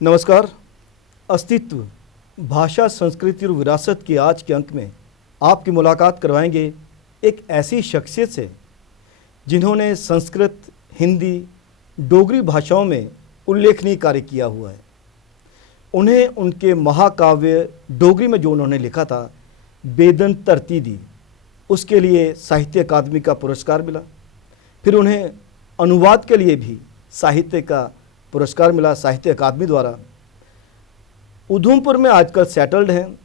नमस्कार। अस्तित्व, भाषा, संस्कृति और विरासत के आज के अंक में आपकी मुलाकात करवाएंगे एक ऐसी शख्सियत से जिन्होंने संस्कृत, हिंदी, डोगरी भाषाओं में उल्लेखनीय कार्य किया हुआ है। उन्हें उनके महाकाव्य डोगरी में जो उन्होंने लिखा था, बेदन धरती दी, उसके लिए साहित्य अकादमी का पुरस्कार मिला। फिर उन्हें अनुवाद के लिए भी साहित्य का पुरस्कार मिला साहित्य अकादमी द्वारा। उधमपुर में आजकल सेटल्ड हैं,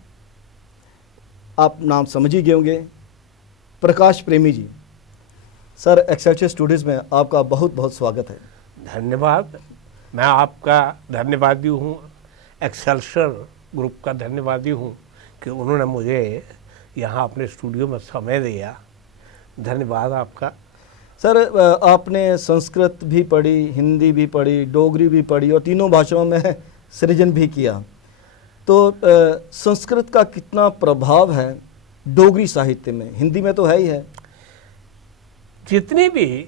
आप नाम समझ ही गए होंगे, प्रकाश प्रेमी जी। सर, एक्सेलसियर स्टूडियोज में आपका बहुत बहुत स्वागत है। धन्यवाद। मैं आपका धन्यवादी हूँ, एक्सेलसियर ग्रुप का धन्यवादी हूँ कि उन्होंने मुझे यहाँ अपने स्टूडियो में समय दिया। धन्यवाद आपका। सर, आपने संस्कृत भी पढ़ी, हिंदी भी पढ़ी, डोगरी भी पढ़ी और तीनों भाषाओं में सृजन भी किया। तो संस्कृत का कितना प्रभाव है डोगरी साहित्य में? हिंदी में तो है ही है। जितनी भी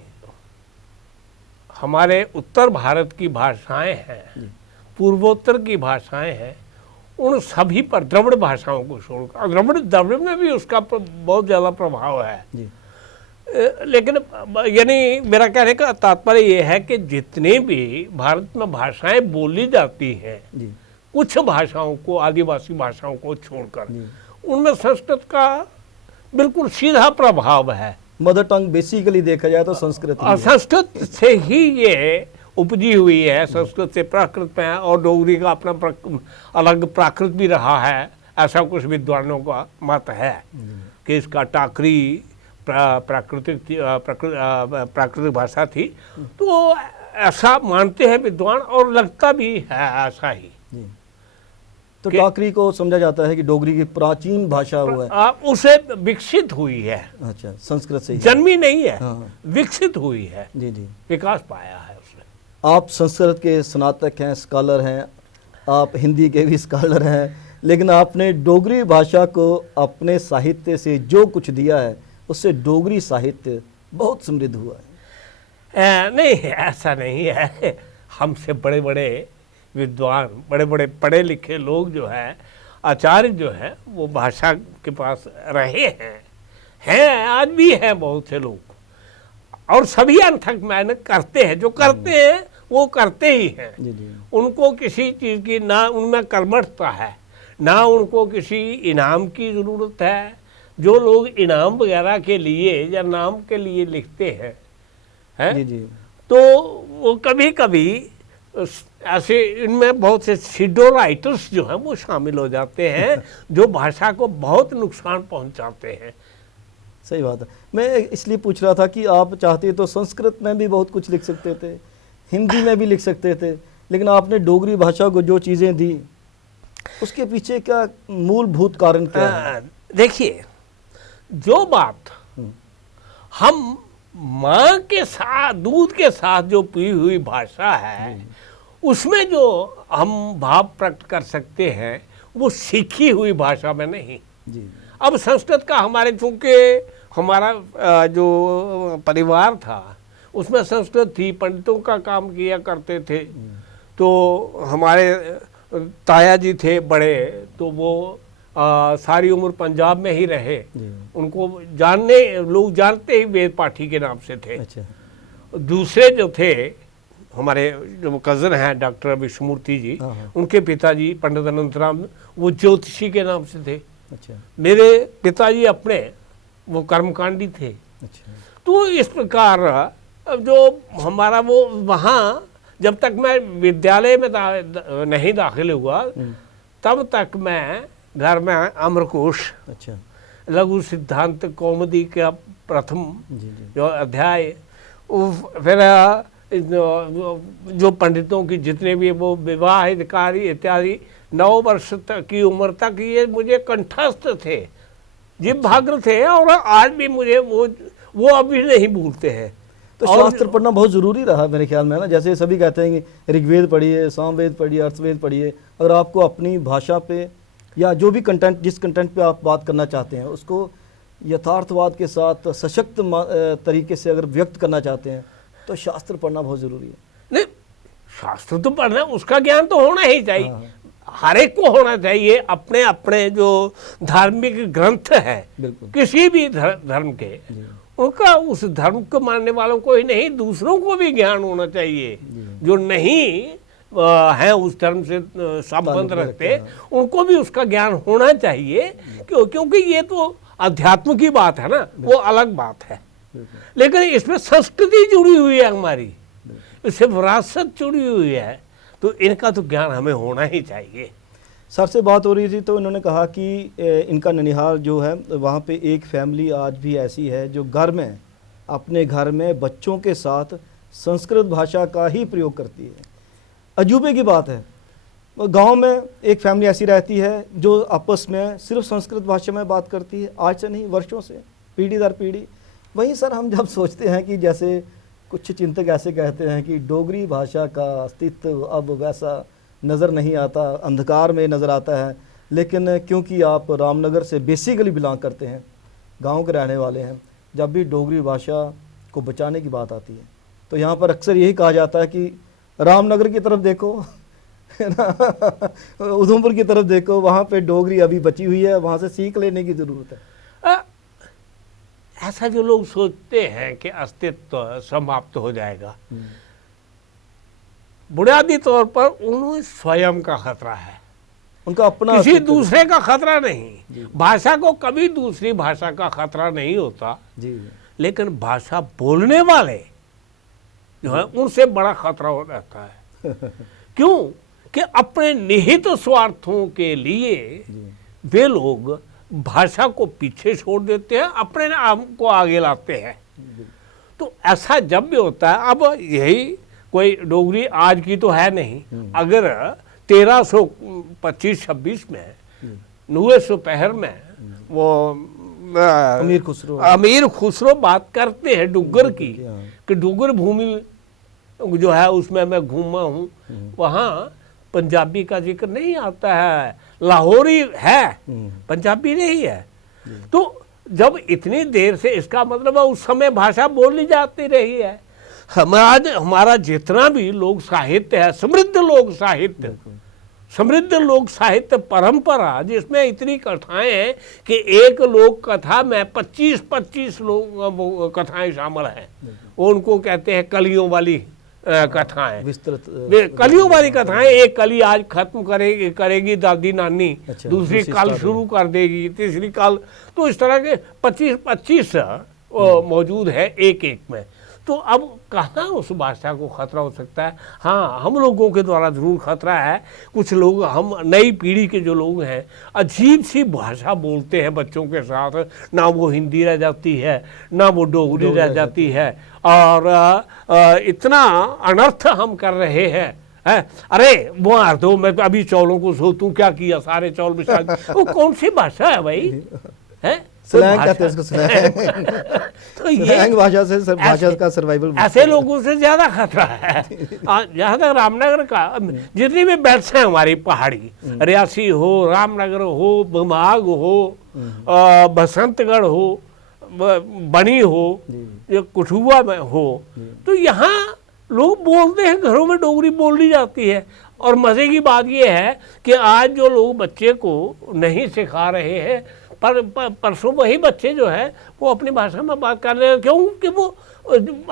हमारे उत्तर भारत की भाषाएं हैं, पूर्वोत्तर की भाषाएं हैं, उन सभी पर द्रविड़ भाषाओं को छोड़कर, द्रविड़ में भी उसका बहुत ज़्यादा प्रभाव है जी। लेकिन यानी मेरा कहने का तात्पर्य ये है कि जितनी भी भारत में भाषाएं बोली जाती हैं, कुछ भाषाओं को, आदिवासी भाषाओं को छोड़कर, उनमें संस्कृत का बिल्कुल सीधा प्रभाव है। मदर टंग बेसिकली देखा जाए तो संस्कृत ही है। संस्कृत से ही ये उपजी हुई है, संस्कृत से प्राकृत में है, और डोगरी का अपना अलग प्राकृत भी रहा है। ऐसा कुछ विद्वानों का मत है कि इसका टाकरी प्राकृतिक भाषा थी, तो ऐसा मानते हैं विद्वान, और लगता भी है ऐसा ही। तो टाकरी को समझा जाता है कि डोगरी की प्राचीन भाषा हुआ है, उसे विकसित हुई है। अच्छा, संस्कृत से जन्मी नहीं है। हाँ। विकसित हुई है। जी जी, विकास पाया है उसने। आप संस्कृत के स्नातक हैं, स्कॉलर हैं, आप हिंदी के भी स्कॉलर हैं, लेकिन आपने डोगरी भाषा को अपने साहित्य से जो कुछ दिया है, उससे डोगरी साहित्य बहुत समृद्ध हुआ है। नहीं, ऐसा नहीं है। हमसे बड़े बड़े विद्वान, बड़े बड़े पढ़े लिखे लोग जो है, आचार्य जो है, वो भाषा के पास रहे हैं, आज भी हैं बहुत से लोग, और सभी अनथक मेहनत करते हैं। जो करते हैं वो करते ही हैं। जी जी। उनको किसी चीज़ की ना उनमें कर्मठता है, ना उनको किसी इनाम की ज़रूरत है। जो लोग इनाम वगैरह के लिए या नाम के लिए लिखते हैं, जी जी, तो वो कभी कभी ऐसे, इनमें बहुत से सीडो राइटर्स जो हैं वो शामिल हो जाते हैं, जो भाषा को बहुत नुकसान पहुंचाते हैं। सही बात है। मैं इसलिए पूछ रहा था कि आप चाहते तो संस्कृत में भी बहुत कुछ लिख सकते थे, हिंदी में भी लिख सकते थे, लेकिन आपने डोगरी भाषा को जो चीज़ें दी, उसके पीछे क्या मूलभूत कारण क्या है? देखिए, जो बात हम माँ के साथ, दूध के साथ जो पी हुई भाषा है, उसमें जो हम भाव प्रकट कर सकते हैं, वो सीखी हुई भाषा में नहीं। जी। अब संस्कृत का हमारे, चूँकि हमारा जो परिवार था उसमें संस्कृत थी, पंडितों का काम किया करते थे, तो हमारे ताया जी थे बड़े, तो वो सारी उम्र पंजाब में ही रहे। उनको लोग जानते ही वेद पाठी के नाम से थे। अच्छा। दूसरे जो थे हमारे, जो कज़न हैं डॉक्टर विष्णुमूर्ति जी, उनके पिताजी पंडित अनंतराम, वो ज्योतिषी के नाम से थे। अच्छा। मेरे पिताजी अपने वो कर्मकांडी थे। अच्छा। तो इस प्रकार जो हमारा वो, वहाँ जब तक मैं विद्यालय में नहीं दाखिल हुआ, तब तक मैं घर में अमरकोश, अच्छा, लघु सिद्धांत कौमुदी का प्रथम जो अध्याय, फिर जो पंडितों की जितने भी वो विवाह इत्यादि इत्यादि 9 वर्ष तक की उम्र तक ये मुझे कंठस्थ थे, जिह्वाग्र थे, और आज भी मुझे वो अभी नहीं भूलते हैं। तो शास्त्र पढ़ना बहुत ज़रूरी रहा मेरे ख्याल में, ना? जैसे सभी कहते हैं कि ऋग्वेद पढ़िए, सामवेद पढ़िए, अर्थवेद पढ़िए। अगर आपको अपनी भाषा पे या जो भी कंटेंट, जिस कंटेंट पे आप बात करना चाहते हैं, उसको यथार्थवाद के साथ सशक्त तरीके से अगर व्यक्त करना चाहते हैं, तो शास्त्र पढ़ना बहुत ज़रूरी है। नहीं, शास्त्र तो पढ़ना, उसका ज्ञान तो होना ही चाहिए, हर एक को होना चाहिए। अपने अपने जो धार्मिक ग्रंथ है किसी भी धर्म के, उनका उस धर्म को मानने वालों को ही नहीं, दूसरों को भी ज्ञान होना चाहिए। जो नहीं हैं उस धर्म से संबंध रखते, उनको भी उसका ज्ञान होना चाहिए, क्योंकि ये तो अध्यात्म की बात है ना, वो अलग बात है। लेकिन इसमें संस्कृति जुड़ी हुई है हमारी, इससे विरासत जुड़ी हुई है, तो इनका तो ज्ञान हमें होना ही चाहिए। सर से बात हो रही थी तो इन्होंने कहा कि इनका ननिहाल जो है वहाँ पे एक फैमिली आज भी ऐसी है जो घर में, अपने घर में बच्चों के साथ संस्कृत भाषा का ही प्रयोग करती है। अजूबे की बात है, गांव में एक फैमिली ऐसी रहती है जो आपस में सिर्फ संस्कृत भाषा में बात करती है, आज से नहीं वर्षों से, पीढ़ी दर पीढ़ी। वहीं सर हम जब सोचते हैं कि जैसे कुछ चिंतक ऐसे कहते हैं कि डोगरी भाषा का अस्तित्व अब वैसा नज़र नहीं आता, अंधकार में नज़र आता है, लेकिन क्योंकि आप रामनगर से बेसिकली बिलोंग करते हैं, गांव के रहने वाले हैं, जब भी डोगरी भाषा को बचाने की बात आती है तो यहाँ पर अक्सर यही कहा जाता है कि रामनगर की तरफ देखो, है ना, उधमपुर की तरफ देखो, वहाँ पे डोगरी अभी बची हुई है, वहाँ से सीख लेने की ज़रूरत है। ऐसा जो लोग सोचते हैं कि अस्तित्व समाप्त हो जाएगा, बुनियादी तौर पर उन्हें स्वयं का खतरा है, उनका अपना, किसी दूसरे का खतरा नहीं। भाषा को कभी दूसरी भाषा का खतरा नहीं होता जी, लेकिन भाषा बोलने वाले जो है उनसे बड़ा खतरा हो जाता है। क्यों कि अपने निहित स्वार्थों के लिए वे लोग भाषा को पीछे छोड़ देते हैं, अपने आप को आगे लाते हैं। तो ऐसा जब भी होता है, अब यही कोई डोगरी आज की तो है नहीं, अगर 1325-26 में 900 में वो अमीर खुसरो बात करते हैं डुग्गर की, कि डुग्गर भूमि जो है उसमें मैं घूमा हूँ, वहाँ पंजाबी का जिक्र नहीं आता है, लाहौरी है, पंजाबी नहीं है। तो जब इतनी देर से, इसका मतलब है उस समय भाषा बोली जाती रही है। हमारा जितना भी लोक साहित्य है, समृद्ध लोक साहित्य परंपरा, जिसमें इतनी कथाएं हैं कि एक लोक कथा में 25-25 लोग कथाएं शामिल हैं, वो उनको कहते हैं कलियों वाली कथाएं, विस्तृत कलियों वाली कथाएं। एक कली आज खत्म करेगी दादी नानी, अच्छा, दूसरी कल शुरू कर देगी, तीसरी कल, तो इस तरह के 25-25 मौजूद है एक में। तो अब कहाँ उस भाषा को खतरा हो सकता है? हाँ, हम लोगों के द्वारा जरूर खतरा है। कुछ लोग, हम नई पीढ़ी के जो लोग हैं, अजीब सी भाषा बोलते हैं बच्चों के साथ, ना वो हिंदी रह जाती है ना वो डोगरी रह जाती है, और इतना अनर्थ हम कर रहे हैं। अरे वो मार दो, मैं अभी चौलों को सोतूं, क्या किया, सारे चौल बिछा। वो कौन सी भाषा है भाई? है स्लैंग कहते हैं इसको, स्लैंग। तो ये भाषा से भाषा का सर्वाइवल, ऐसे लोगों से ज्यादा खतरा है। जहाँ तक रामनगर का, जितनी भी बेल्ट्स हैं हमारी पहाड़ी, रियासी हो, रामनगर हो, बमाग हो, बसंतगढ़ हो, बनी हो, या कठुआ में हो, तो यहाँ लोग बोलते हैं, घरों में डोगरी बोली जाती है। और मजे की बात यह है कि आज जो लोग बच्चे को नहीं सिखा रहे हैं, परसों वही बच्चे जो है वो अपनी भाषा में बात कर रहे हैं, क्योंकि वो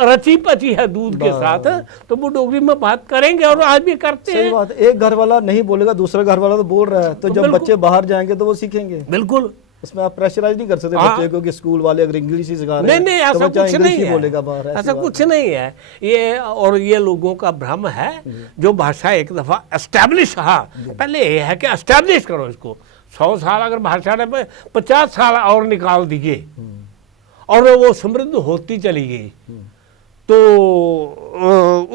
रची पची है दूध के साथ, तो वो डोगरी में बात करेंगे, और आज भी करते हैं। सही बात है, एक घर वाला नहीं बोलेगा, दूसरा घर वाला तो बोल रहा है, तो जब बच्चे बाहर जाएंगे तो वो सीखेंगे। बिल्कुल, इसमें आप प्रेशराइज नहीं कर सकते बच्चे को कि स्कूल वाले अगर इंग्लिश ही सिखा रहे हैं, नहीं, ऐसा कुछ नहीं है, बोलेगा बाहर, ऐसा कुछ नहीं है ये। और ये लोगों का भ्रम है, जो भाषा एक दफा एस्टैब्लिश, हाँ पहले ये है कि एस्टैब्लिश करो इसको। 100 साल अगर भाषा ने 50 साल और निकाल दिए और वो समृद्ध होती चली गई, तो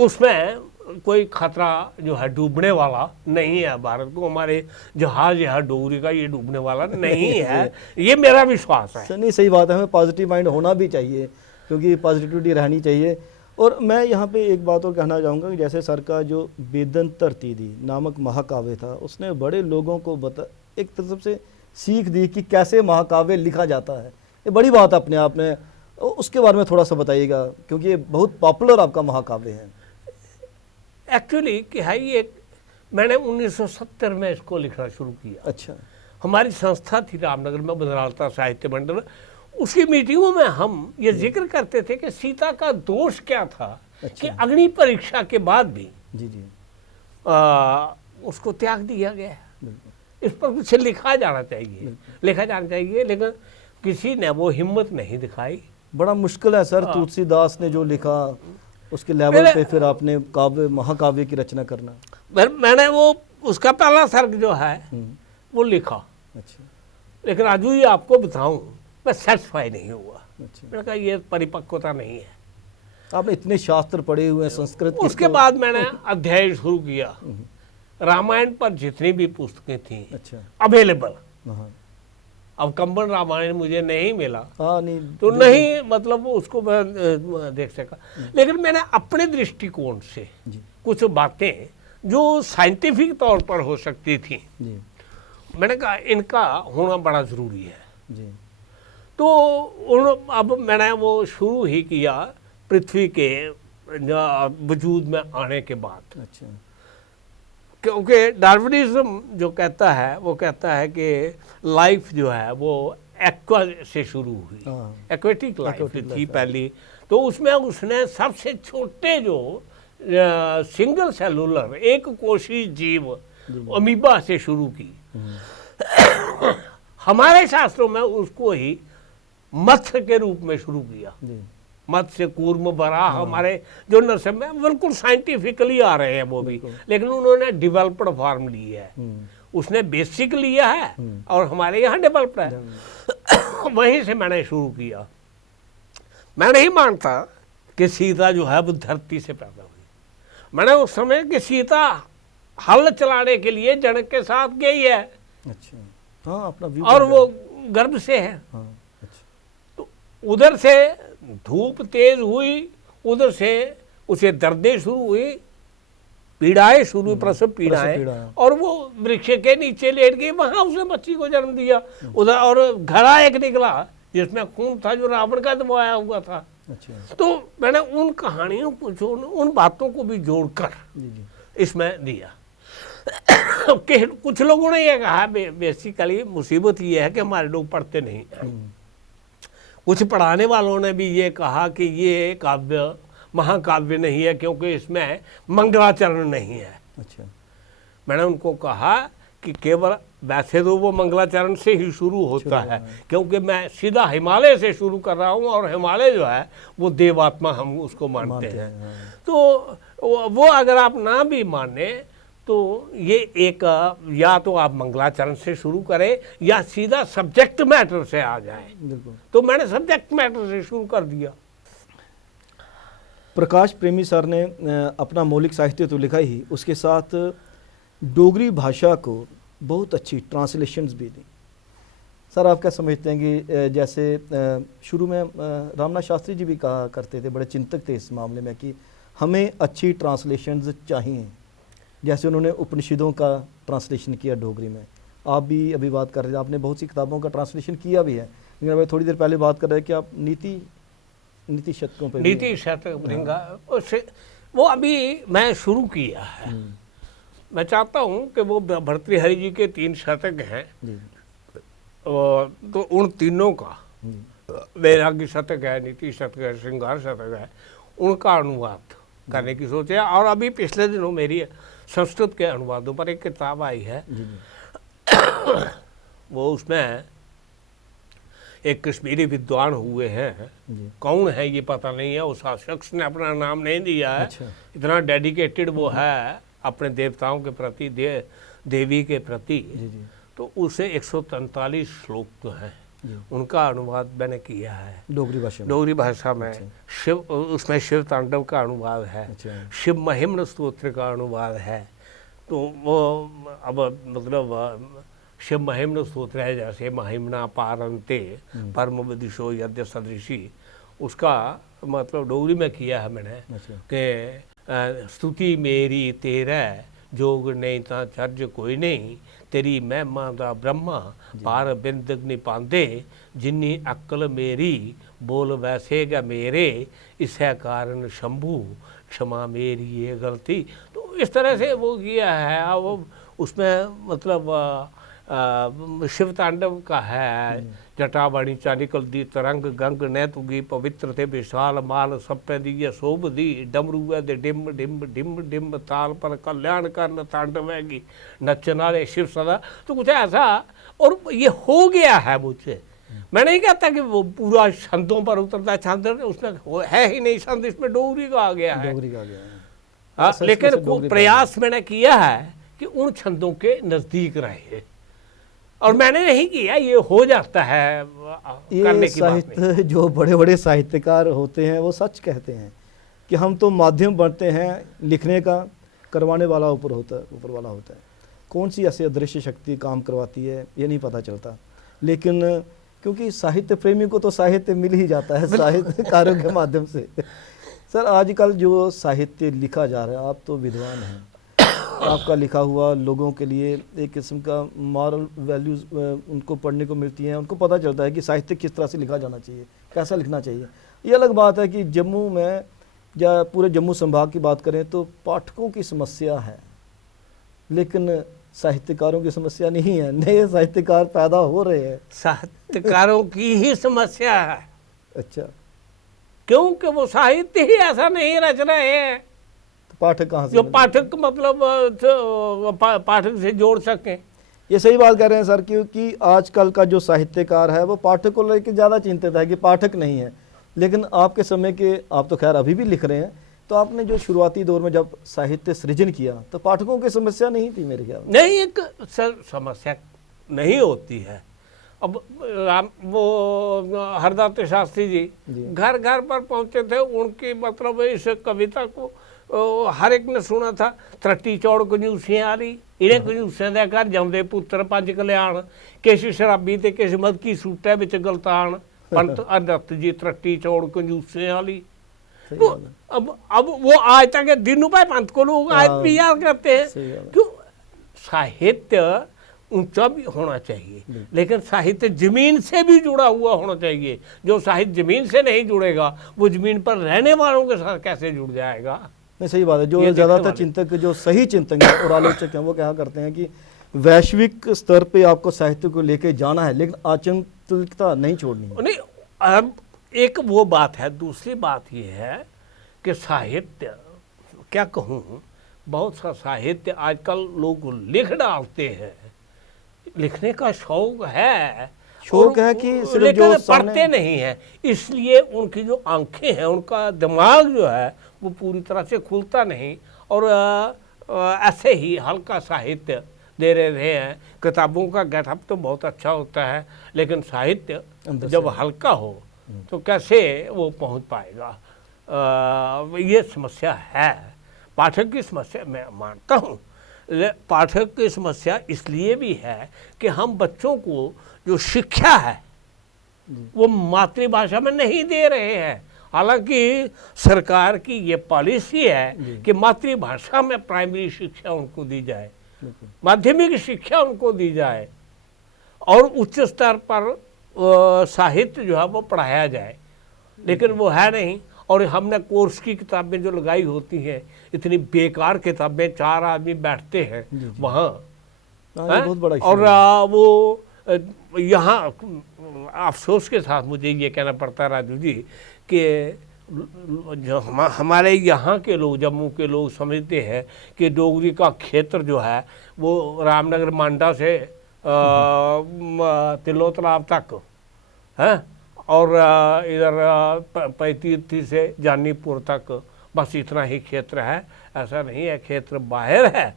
उसमें कोई खतरा जो है डूबने वाला नहीं है भारत को। हमारे जहाज यहाँ डोगरी का ये डूबने वाला नहीं है, ये मेरा विश्वास है। नहीं, सही बात है, हमें पॉजिटिव माइंड होना भी चाहिए, क्योंकि पॉजिटिविटी रहनी चाहिए। और मैं यहाँ पे एक बात और कहना चाहूँगा कि जैसे सर का जो बेदन तरतीदी नामक महाकाव्य था, उसने बड़े लोगों को एक तरफ से सीख दी कि कैसे महाकाव्य लिखा जाता है। ये बड़ी बात अपने आप में, उसके बारे में थोड़ा सा बताइएगा, क्योंकि ये बहुत पॉपुलर आपका महाकाव्य है। एक्चुअली क्या है, ये मैंने 1970 में इसको लिखना शुरू किया। अच्छा। हमारी संस्था थी रामनगर में, बदरालता साहित्य मंडल, उसकी मीटिंगों में हम ये जिक्र करते थे कि सीता का दोष क्या था। अच्छा। कि अग्नि परीक्षा के बाद भी जी जी। उसको त्याग दिया गया है। बिल्कुल। इस पर कुछ लिखा जाना चाहिए, लेकिन किसी ने वो हिम्मत नहीं दिखाई। बड़ा मुश्किल है सर, तुलसीदास ने जो लिखा उसके लेवल पे फिर आपने काव्य, महाकाव्य की रचना करना। मैंने वो उसका पहला सर्ग जो है वो लिखा। अच्छा। लेकिन आज ही आपको बताऊं, मैं सेटिस्फाई नहीं हुआ। अच्छा। मैंने कहा ये परिपक्वता नहीं है। आपने इतने शास्त्र पढ़े हुए हैं संस्कृत के, उसके बाद मैंने अध्याय शुरू किया। रामायण पर जितनी भी पुस्तकें थी अच्छा अवेलेबल, हाँ अब कंबन रामायण मुझे नहीं मिला हाँ, नहीं तो नहीं, मतलब उसको मैं देख सका। लेकिन मैंने अपने दृष्टिकोण से जी कुछ बातें जो साइंटिफिक तौर पर हो सकती थी, जी मैंने कहा इनका होना बड़ा ज़रूरी है। जी। तो अब मैंने वो शुरू ही किया पृथ्वी के वजूद में आने के बाद। अच्छा। क्योंकि डार्विनिज्म जो कहता है वो कहता है कि लाइफ जो है वो एक्वा से शुरू हुई, हाँ। एक्वेटिक लाइफ Aquatic थी life, पहली। तो उसमें उसने सबसे छोटे जो सिंगल सेलुलर एक कोशी जीव अमीबा से शुरू की। हमारे शास्त्रों में उसको ही मत्स्य के रूप में शुरू किया। जी मत्स्य, कूर्म, वराह, हमारे जो नर्स में बिल्कुल साइंटिफिकली आ रहे हैं वो भी, लेकिन उन्होंने डेवलप्ड फॉर्म ली है। उसने बेसिक लिया है और हमारे यहाँ डेवलप्ड है। वहीं से मैंने शुरू किया। मैं नहीं मानता कि सीता जो है वो धरती से पैदा हुई। मैंने उस समय कि सीता हल चलाने के लिए जनक के साथ गई है। अच्छा। हाँ, अपना व्यू और वो गर्भ से है। हाँ। अच्छा। तो उधर से धूप तेज हुई, उधर से उसे दर्दें शुरू हुई, पीड़ाएं शुरू, प्रसव पीड़ाएं, और वो वृक्ष के नीचे लेट गई, वहां उसने बच्ची को जन्म दिया। उधर और घड़ा एक निकला जिसमें खून था जो रावण का दबाया हुआ था। अच्छा। तो मैंने उन कहानियों को उन बातों को भी जोड़कर इसमें दिया। कि कुछ लोगों ने ये कहा, बेसिकली मुसीबत ये है कि हमारे लोग पढ़ते नहीं हैं। कुछ पढ़ाने वालों ने भी ये कहा कि ये काव्य महाकाव्य नहीं है क्योंकि इसमें मंगलाचरण नहीं है। अच्छा। मैंने उनको कहा कि केवल वैसे तो वो मंगलाचरण से ही शुरू होता है, क्योंकि मैं सीधा हिमालय से शुरू कर रहा हूँ और हिमालय जो है वो देवात्मा हम उसको मानते हैं। तो वो अगर आप ना भी माने तो ये एक, या तो आप मंगलाचरण से शुरू करें या सीधा सब्जेक्ट मैटर से आ जाए। तो मैंने सब्जेक्ट मैटर से शुरू कर दिया। प्रकाश प्रेमी सर ने अपना मौलिक साहित्य तो लिखा ही, उसके साथ डोगरी भाषा को बहुत अच्छी ट्रांसलेशंस भी दी। सर आप क्या समझते हैं कि जैसे शुरू में रामनाथ शास्त्री जी भी कहा करते थे, बड़े चिंतक थे इस मामले में, कि हमें अच्छी ट्रांसलेशंस चाहिए। जैसे उन्होंने उपनिषदों का ट्रांसलेशन किया डोगरी में, आप भी अभी बात कर रहे थे, आपने बहुत सी किताबों का ट्रांसलेशन किया भी है। लेकिन अभी थोड़ी देर पहले बात कर रहे हैं कि आप नीति शतकों पर, नीति शतक उससे वो अभी मैं शुरू किया है। मैं चाहता हूँ कि वो भर्तृहरि जी के 3 शतक हैं, तो उन तीनों का, वैराग्य शतक है, नीति शतक है, श्रृंगार शतक है, उनका अनुवाद करने की सोच है। और अभी पिछले दिनों मेरी संस्कृत के अनुवादों पर एक किताब आई है। वो उसमें एक कश्मीरी विद्वान हुए हैं, कौन है ये पता नहीं है, उस शख्स ने अपना नाम नहीं दिया है। अच्छा। इतना डेडिकेटेड वो है अपने देवताओं के प्रति, देवी के प्रति। तो उसे 143 श्लोक जो हैं उनका अनुवाद मैंने किया है डोगरी भाषा में। अच्छा। शिव, उसमें शिव तांडव का अनुवाद है। अच्छा। शिव महिम्न स्तोत्र का अनुवाद है। तो वो अब मतलब शिव महिम्न स्तोत्र है, जैसे महिम्ना पारंते परम विदिशो यद्य सदृशी, उसका मतलब डोगरी में किया है मैंने। अच्छा। कि स्तुति मेरी तेरा जोग नहीं ता चर्ज कोई नहीं, तेरी महिमा दा ब्रह्मा पार बिंदग्नि पांदे, जिन्नी अक्ल मेरी बोल वैसे गा मेरे, इसे कारण शंभू क्षमा मेरी ये गलती। तो इस तरह से वो किया है। वो उसमें मतलब शिव तांडव का है, जटावाणी चानिकल दी तरंग गंग नैत उगी पवित्र थे विशाल माल सब पे दी शोभ दी डमरू दे डिम्ब डिम्ब डिम्ब डिम्ब ताल पर कल्याण कर तांडव हैगी नचना रे शिव सदा। तो कुछ ऐसा, और ये हो गया है मुझसे। मैं नहीं कहता कि वो पूरा छंदों पर उतरता है, छंद उसमें है ही नहीं, छंद इसमें डोगरी का आ गया है, डोगरी का आ गया है। हाँ, लेकिन से डोगरी प्रयास मैंने किया है कि उन छंदों के नजदीक रहे, और मैंने नहीं किया, ये हो जाता है करने ये की बात नहीं। साहित्य, जो बड़े बड़े साहित्यकार होते हैं वो सच कहते हैं कि हम तो माध्यम बनते हैं, लिखने का करवाने वाला ऊपर वाला होता है। कौन सी ऐसी अदृश्य शक्ति काम करवाती है ये नहीं पता चलता, लेकिन क्योंकि साहित्य प्रेमी को तो साहित्य मिल ही जाता है साहित्यकारों के माध्यम से। सर आजकल जो साहित्य लिखा जा रहा है, आप तो विद्वान हैं, आपका लिखा हुआ लोगों के लिए एक किस्म का मॉरल वैल्यूज़ उनको पढ़ने को मिलती हैं, उनको पता चलता है कि साहित्य किस तरह से लिखा जाना चाहिए, कैसा लिखना चाहिए। ये अलग बात है कि जम्मू में या पूरे जम्मू संभाग की बात करें तो पाठकों की समस्या है, लेकिन साहित्यकारों की समस्या नहीं है। नए साहित्यकार पैदा हो रहे हैं, साहित्यकारों की ही समस्या है। अच्छा, क्योंकि वो साहित्य ही ऐसा नहीं रच रहे हैं तो पाठक कहाँ से जो मिलेंगे? पाठक मतलब पाठक से जोड़ सकें। ये सही बात कह रहे हैं सर, क्योंकि आजकल का जो साहित्यकार है वो पाठक को लेकर ज़्यादा चिंतित है कि पाठक नहीं है। लेकिन आपके समय के, आप तो खैर अभी भी लिख रहे हैं, तो आपने जो शुरुआती दौर में जब साहित्य सृजन किया तो पाठकों की समस्या नहीं थी मेरे ख्याल में। नहीं, एक समस्या नहीं होती है। अब वो हरदत्त शास्त्री जी घर घर पर पहुंचे थे, उनकी मतलब इस कविता को हर एक ने सुना था। त्रट्टी चौड़ कंजूसियां आ रही, इन्हें कंजूसियां देकर जमदे पुत्र पंज कल्याण, किस शराबी ते किस मद की सूटे विच गलतान, पंत हरदत्त जी त्रट्टी चौड़ कंजूसियां आली। तो अब वो आज तक दीनू भाई पंत को लोग आज भी याद करते हैं। क्यों? साहित्य ऊंचा भी होना चाहिए, लेकिन साहित्य जमीन से भी जुड़ा हुआ होना चाहिए। जो साहित्य जमीन से नहीं जुड़ेगा वो जमीन पर रहने वालों के साथ कैसे जुड़ जाएगा? नहीं, सही बात है। जो ज़्यादातर चिंतक, जो सही चिंतक हैं और आलोचक हैं, वो क्या करते हैं कि वैश्विक स्तर पे आपको साहित्य को लेके जाना है, लेकिन आचंकितता नहीं छोड़नी है। नहीं, अब एक वो बात है। दूसरी बात ये है कि साहित्य, क्या कहूँ, बहुत सा साहित्य आजकल लोग लिख डालते हैं, लिखने का शौक है, शौक है कि सिर्फ लेकिन जो पढ़ते नहीं है, इसलिए उनकी जो आंखें हैं, उनका दिमाग जो है वो पूरी तरह से खुलता नहीं, और ऐसे ही हल्का साहित्य दे रहे हैं। किताबों का गेटअप तो बहुत अच्छा होता है, लेकिन साहित्य जब हल्का हो तो कैसे वो पहुंच पाएगा? ये समस्या है, पाठक की समस्या मैं मानता हूँ। पाठक की समस्या इसलिए भी है कि हम बच्चों को जो शिक्षा है वो मातृभाषा में नहीं दे रहे हैं। हालांकि सरकार की ये पॉलिसी है कि मातृभाषा में प्राइमरी शिक्षा उनको दी जाए, माध्यमिक शिक्षा उनको दी जाए, और उच्च स्तर पर साहित्य जो है वो पढ़ाया जाए, लेकिन वो है नहीं। और हमने कोर्स की किताबें जो लगाई होती हैं, इतनी बेकार किताबें, 4 आदमी बैठते हैं वहाँ, बहुत बड़ा और वो यहाँ अफसोस के साथ मुझे ये कहना पड़ता है राजू जी कि जो हमारे यहाँ के लोग, जम्मू के लोग समझते हैं कि डोगरी का क्षेत्र जो है वो रामनगर मांडा से तिल्लो तालाब तक है, और इधर पैतीर्थी से जानीपुर तक, बस इतना ही क्षेत्र है। ऐसा नहीं है, क्षेत्र बाहर है।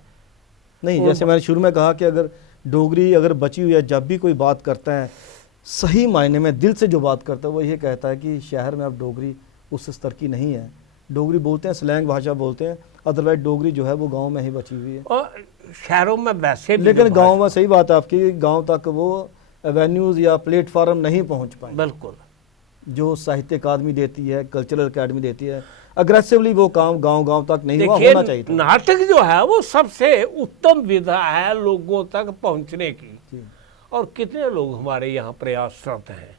नहीं, जैसे मैंने शुरू में कहा कि अगर डोगरी अगर बची हुई है, जब भी कोई बात करता है सही मायने में दिल से जो बात करता है, वो ये कहता है कि शहर में अब डोगरी उस स्तर की नहीं है। डोगरी बोलते हैं, स्लैंग भाषा बोलते हैं, अदरवाइज डोगरी जो है वो गांव में ही बची हुई है। और शहरों में वैसे भी, लेकिन गांव में, सही बात है आपकी, गांव तक वो एवेन्यूज़ या प्लेटफार्म नहीं पहुंच पाए। बिल्कुल, जो साहित्य अकादमी देती है, कल्चरल अकेडमी देती है, अग्रेसिवली वो काम गांव-गांव तक नहीं हुआ, होना चाहिए था। नाटक जो है वो सबसे उत्तम विधा है लोगों तक पहुंचने की, और कितने लोग हमारे यहाँ प्रयासरत हैं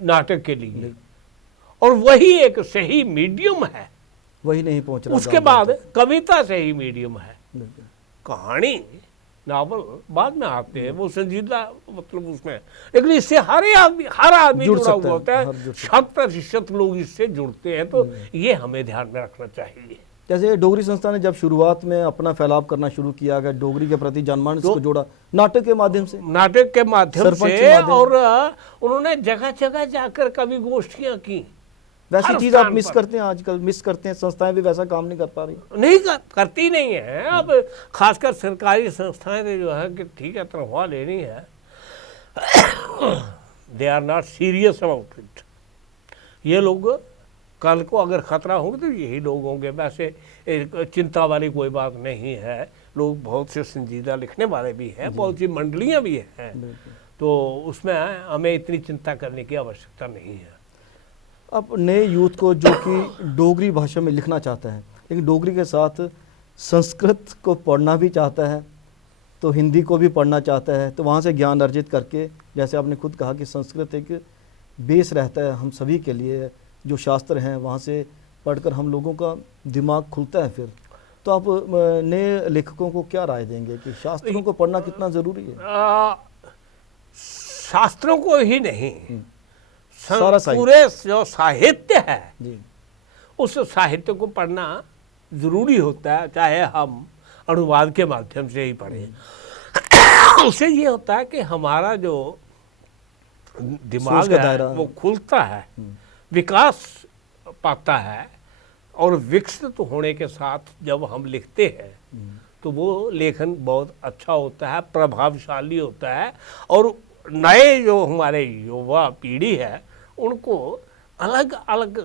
नाटक के लिए, और वही एक सही मीडियम है वही नहीं पहुंच रहा। उसके बाद कविता से ही मीडियम है, बिल्कुल। कहानी नावल बाद में आते हैं, वो संजीदा मतलब उसमें, लेकिन इससे हर आदमी जुड़ जुड़ा सकता हुआ है, होता है, हर जुड़ सकता 100% लोग इससे जुड़ते हैं, तो ये हमें ध्यान में रखना चाहिए। जैसे डोगरी संस्था ने जब शुरुआत में अपना फैलाव करना शुरू किया, अगर डोगरी के प्रति जनमानस को जोड़ा नाटक के माध्यम से, नाटक के माध्यम सरपंच के से, माध्यम और उन्होंने जगह जगह जाकर कवि गोष्ठियां की। वैसी हर चीज आप स्थान मिस पर। करते हैं, आजकल मिस करते हैं, संस्थाएं भी वैसा काम नहीं कर पा रही। नहीं करती नहीं है। अब खासकर सरकारी संस्थाएं ने जो है कि ठीक है तनख्वाह लेनी है, they are not serious about it. ये लोग कल को अगर खतरा होगा तो यही लोग होंगे। वैसे चिंता वाली कोई बात नहीं है, लोग बहुत से संजीदा लिखने वाले भी हैं, बहुत सी मंडलियां भी हैं, तो उसमें हमें इतनी चिंता करने की आवश्यकता नहीं है। अब नए यूथ को जो कि डोगरी भाषा में लिखना चाहता है, लेकिन डोगरी के साथ संस्कृत को पढ़ना भी चाहता है, तो हिंदी को भी पढ़ना चाहता है, तो वहाँ से ज्ञान अर्जित करके, जैसे आपने खुद कहा कि संस्कृत एक बेस रहता है हम सभी के लिए, जो शास्त्र हैं वहाँ से पढ़कर हम लोगों का दिमाग खुलता है फिर। तो आप नए लेखकों को क्या राय देंगे कि शास्त्रों को पढ़ना कितना ज़रूरी है? शास्त्रों को ही नहीं, सारा साहित्य। पूरे जो साहित्य है जी, उस साहित्य को पढ़ना जरूरी होता है, चाहे हम अनुवाद के माध्यम से ही पढ़ें। उससे ये होता है कि हमारा जो दिमाग सोच का है दायरा वो खुलता है, विकास पाता है, और विकसित होने के साथ जब हम लिखते हैं तो वो लेखन बहुत अच्छा होता है, प्रभावशाली होता है, और नए जो हमारे युवा पीढ़ी है उनको अलग अलग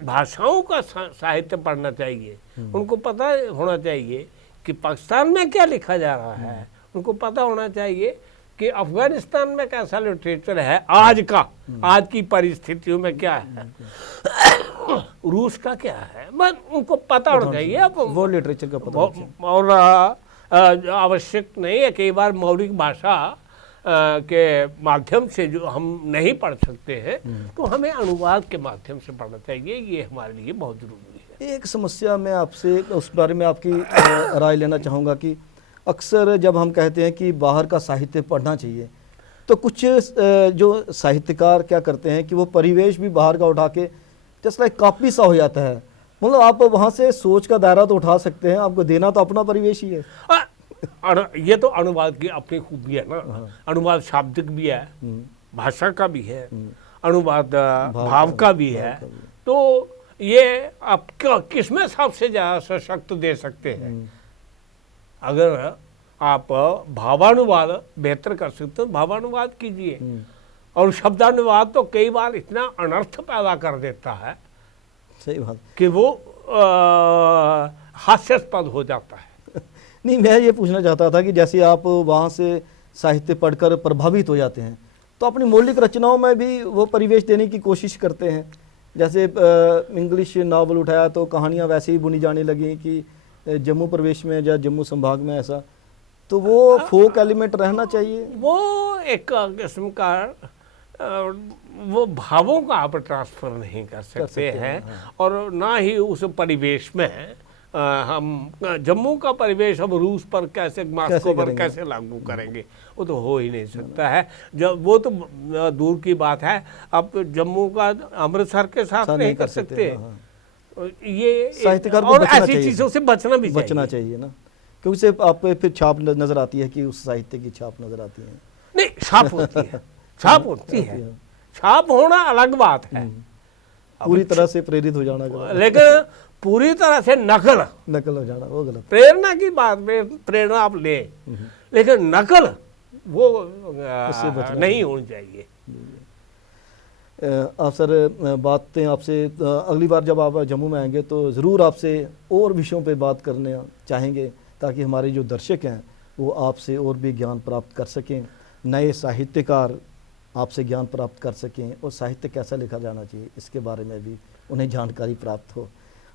भाषाओं का साहित्य पढ़ना चाहिए। उनको पता होना चाहिए कि पाकिस्तान में क्या लिखा जा रहा है, उनको पता होना चाहिए कि अफगानिस्तान में कैसा लिटरेचर है आज का, आज की परिस्थितियों में क्या है, रूस का क्या है, बस उनको पता होना चाहिए। अब वो लिटरेचर का पता होना चाहिए। और आवश्यक नहीं है, कई बार मौलिक भाषा के माध्यम से जो हम नहीं पढ़ सकते हैं तो हमें अनुवाद के माध्यम से पढ़ना चाहिए, ये हमारे लिए बहुत जरूरी है। एक समस्या मैं आपसे उस बारे में आपकी राय लेना चाहूँगा कि अक्सर जब हम कहते हैं कि बाहर का साहित्य पढ़ना चाहिए, तो कुछ जो साहित्यकार क्या करते हैं कि वो परिवेश भी बाहर का उठा के जैसे लाइक कॉपी सा हो जाता है। मतलब आप वहाँ से सोच का दायरा तो उठा सकते हैं, आपको देना तो अपना परिवेश ही है। ये तो अनुवाद की अपनी खूबी है ना, अनुवाद शाब्दिक भी है, भाषा का भी है, अनुवाद भाव का भी है, तो ये आप किसमें सबसे ज़्यादा सशक्त दे सकते हैं? अगर आप भावानुवाद बेहतर कर सकते हो भावानुवाद कीजिए, और शब्दानुवाद तो कई बार इतना अनर्थ पैदा कर देता है, सही बात, कि वो हास्यास्पद हो जाता है। नहीं, मैं ये पूछना चाहता था कि जैसे आप वहाँ से साहित्य पढ़कर प्रभावित हो जाते हैं, तो अपनी मौलिक रचनाओं में भी वो परिवेश देने की कोशिश करते हैं। जैसे इंग्लिश नावल उठाया तो कहानियाँ वैसे ही बुनी जाने लगी कि जम्मू प्रदेश में या जम्मू संभाग में ऐसा, तो वो फोक एलिमेंट रहना चाहिए। वो एक किस्म का वो भावों का आप ट्रांसफर नहीं कर सकते हैं, और ना ही उस परिवेश में हम जम्मू का परिवेश हम रूस पर कैसे मॉस्को पर कैसे लागू करेंगे, वो तो हो ही नहीं सकता है। जब वो तो दूर की बात है, आप जम्मू का अमृतसर के साथ नहीं कर सकते। ये साहित्यकार को और ऐसी चीज़ों से बचना चाहिए ना, क्योंकि से आप पे फिर छाप नजर आती है कि उस साहित्य की छाप नजर आती है। नहीं, छाप होती है, छाप होती है, छाप होना अलग बात है, पूरी तरह से प्रेरित हो जाना, लेकिन पूरी तरह से नकल हो जाना वो गलत। प्रेरणा की बात में प्रेरणा आप ले, लेकिन नकल वो नहीं होनी चाहिए। आप सर बातें आपसे अगली बार जब आप जम्मू में आएंगे तो ज़रूर आपसे और विषयों पे बात करने चाहेंगे, ताकि हमारे जो दर्शक हैं वो आपसे और भी ज्ञान प्राप्त कर सकें, नए साहित्यकार आपसे ज्ञान प्राप्त कर सकें, और साहित्य कैसा लिखा जाना चाहिए इसके बारे में भी उन्हें जानकारी प्राप्त हो।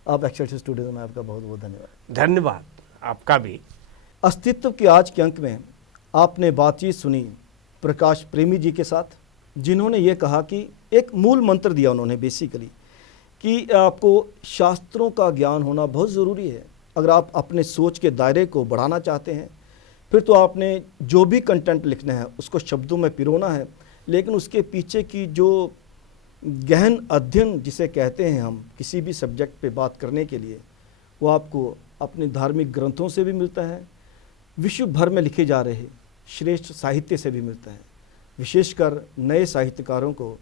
आप एक्सएलसी स्टूडियो में आपका बहुत बहुत धन्यवाद। धन्यवाद आपका भी। अस्तित्व के आज के अंक में आपने बातचीत सुनी प्रकाश प्रेमी जी के साथ, जिन्होंने ये कहा कि एक मूल मंत्र दिया उन्होंने बेसिकली कि आपको शास्त्रों का ज्ञान होना बहुत ज़रूरी है। अगर आप अपने सोच के दायरे को बढ़ाना चाहते हैं, फिर तो आपने जो भी कंटेंट लिखना है उसको शब्दों में पिरोना है, लेकिन उसके पीछे की जो गहन अध्ययन जिसे कहते हैं हम किसी भी सब्जेक्ट पे बात करने के लिए, वो आपको अपने धार्मिक ग्रंथों से भी मिलता है, विश्व भर में लिखे जा रहे श्रेष्ठ साहित्य से भी मिलता है। विशेषकर नए साहित्यकारों को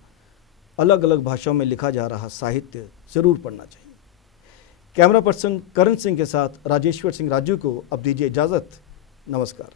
अलग अलग भाषाओं में लिखा जा रहा साहित्य ज़रूर पढ़ना चाहिए। कैमरा पर्सन करण सिंह के साथ राजेश्वर सिंह राजू को अब दीजिए इजाज़त। नमस्कार।